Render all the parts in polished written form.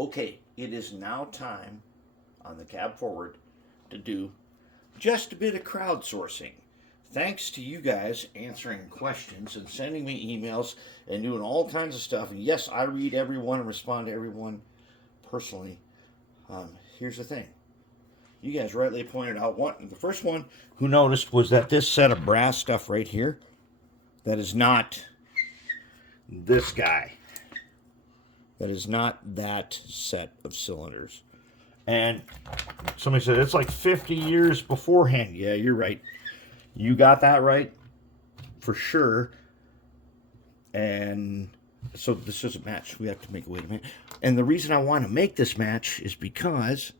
Okay, it is now time on the Cab Forward to do just a bit of crowdsourcing. Thanks to you guys answering questions and sending me emails and doing all kinds of stuff. And yes, I read everyone and respond to everyone personally. Here's the thing. You guys rightly pointed out the first one who noticed was that this set of brass stuff right here, that is not this guy. That is not that set of cylinders. And somebody said it's like 50 years beforehand. Yeah, you're right. You got that right for sure. And so this is a match. We have to make a way to match. And the reason I want to make this match is because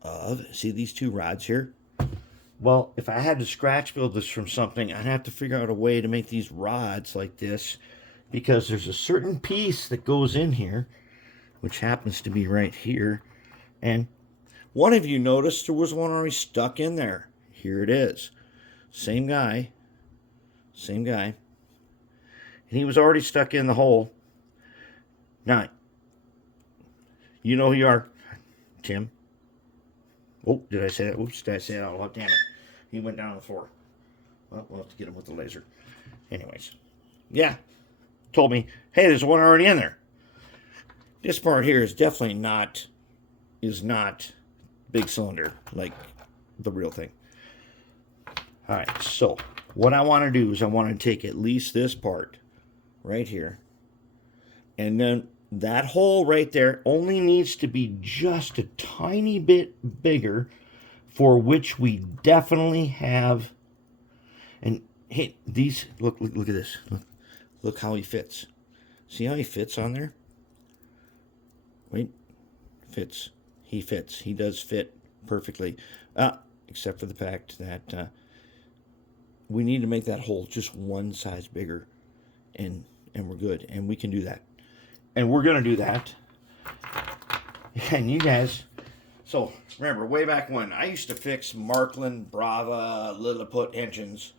of, see these two rods here? Well, if I had to scratch build this from something, I'd have to figure out a way to make these rods like this, because there's a certain piece that goes in here, which happens to be right here. And one of you noticed there was one already stuck in there. Here it is. Same guy. Same guy. And he was already stuck in the hole. Now, you know who you are, Tim. Oh, did I say that? Oops, did I say that? Oh, damn it. He went down on the floor. Well, we'll have to get him with the laser. Anyways. Yeah. Told me, hey, there's one already in there. This part here is definitely not big cylinder like the real thing. All right, so what I want to do is I want to take at least this part right here, and then that hole right there only needs to be just a tiny bit bigger, for which we definitely have. And hey, these look at this. Look how he fits. See how he fits on there? Wait, fits. He fits. He does fit perfectly, except for the fact that we need to make that hole just one size bigger, and we're good, and we can do that. And we're going to do that. And you guys, so remember, way back when, I used to fix Markland, Brava, Lilliput engines,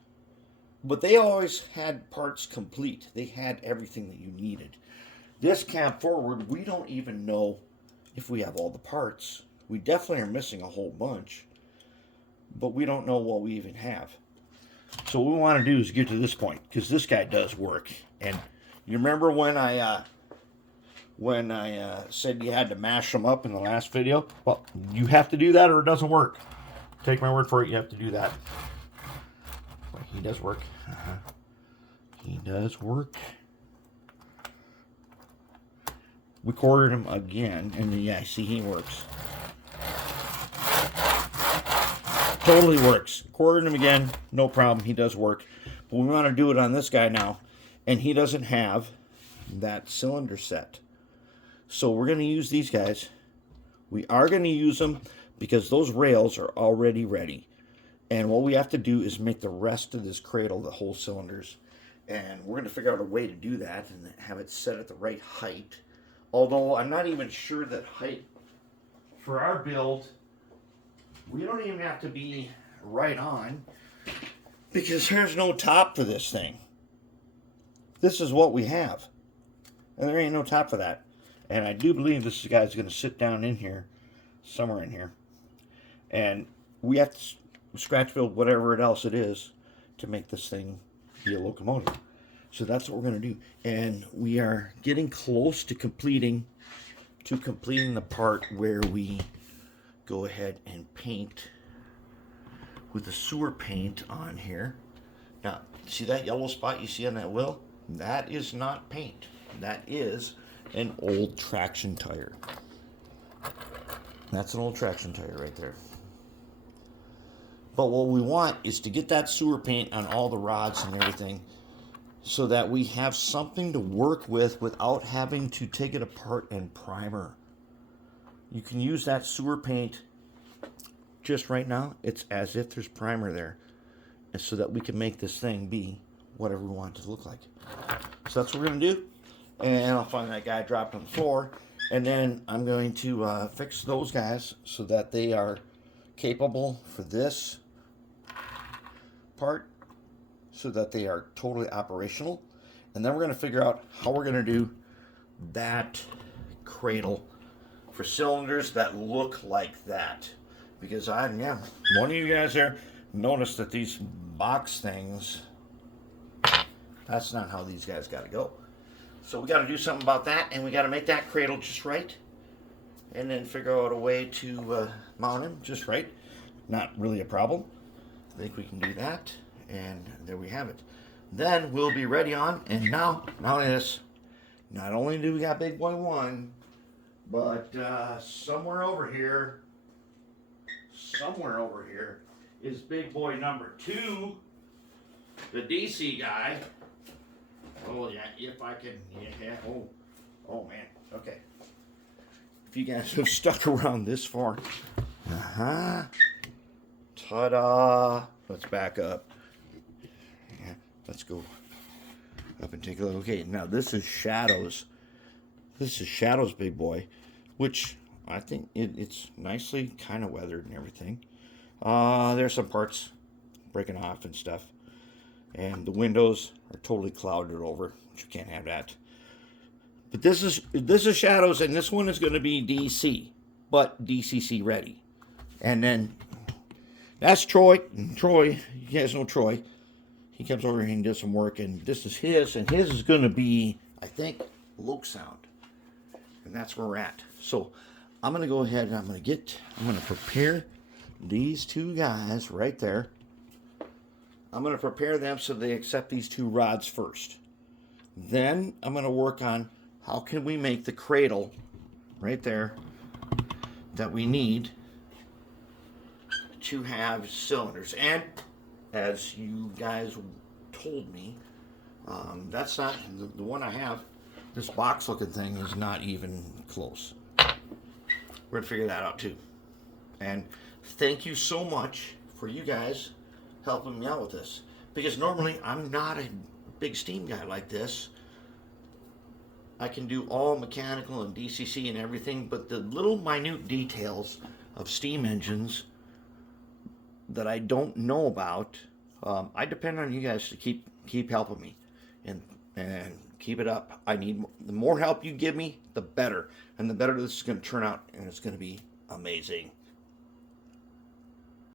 but they always had parts complete. They had everything that you needed. This Cab Forward, we don't even know if we have all the parts. We definitely are missing a whole bunch, but we don't know what we even have. So what we want to do is get to this point, because this guy does work. And you remember when I said you had to mash them up in the last video? Well, you have to do that or it doesn't work. Take my word for it, you have to do that. Well, he does work. He does work. We quartered him again, and then, yeah, see, he works. Totally works. Quartered him again, no problem, he does work. But we want to do it on this guy now, and he doesn't have that cylinder set. So we're going to use these guys. We are going to use them because those rails are already ready. And what we have to do is make the rest of this cradle the whole cylinders. And we're going to figure out a way to do that and have it set at the right height. Although I'm not even sure that height, for our build, we don't even have to be right on, because there's no top for this thing. This is what we have. And there ain't no top for that. And I do believe this guy's going to sit down in here, somewhere in here. And we have to scratch build whatever else it is to make this thing be a locomotive. So that's what we're going to do. And we are getting close to completing the part where we go ahead and paint with the sewer paint on here. Now, see that yellow spot you see on that wheel? That is not paint. That is an old traction tire. That's an old traction tire right there. But what we want is to get that sewer paint on all the rods and everything, so that we have something to work with without having to take it apart and primer. You can use that sewer paint just right now. It's as if there's primer there, and so that we can make this thing be whatever we want it to look like. So that's what we're going to do. And I'll find that guy dropped on the floor, and then I'm going to fix those guys so that they are capable for this part, so that they are totally operational. And then we're going to figure out how we're going to do that cradle for cylinders that look like that. Because one of you guys there noticed that these box things, that's not how these guys got to go. So we got to do something about that, and we got to make that cradle just right, and then figure out a way to mount him just right. Not really a problem. I think we can do that, and there we have it. Then we'll be ready on, and now this. Not only do we got Big Boy 1, but somewhere over here is Big Boy number 2, the DC guy. Oh yeah, if I can, yeah. Oh man, okay. If you guys have stuck around this far, ta-da! Let's back up. Yeah, let's go up and take a look. Okay, now this is Shadows. This is Shadows, Big Boy, which I think it's nicely kind of weathered and everything. There's some parts breaking off and stuff. And the windows are totally clouded over, which you can't have that. But this is Shadows, and this one is going to be DC, but DCC ready. And then that's Troy. And Troy, you guys know Troy. He comes over here and does some work, and this is his, and his is going to be, I think, Loke Sound. And that's where we're at. So I'm going to go ahead and I'm going to prepare these two guys right there. I'm going to prepare them so they accept these two rods first. Then I'm going to work on how can we make the cradle right there that we need to have cylinders. And as you guys told me, that's not the one I have. This box looking thing is not even close. We're going to figure that out too. And thank you so much for you guys helping me out with this, because normally I'm not a big steam guy like this. I can do all mechanical and DCC and everything, but the little minute details of steam engines that I don't know about, I depend on you guys to keep helping me and keep it up. I need the more help you give me, the better, and the better this is going to turn out, and it's going to be amazing.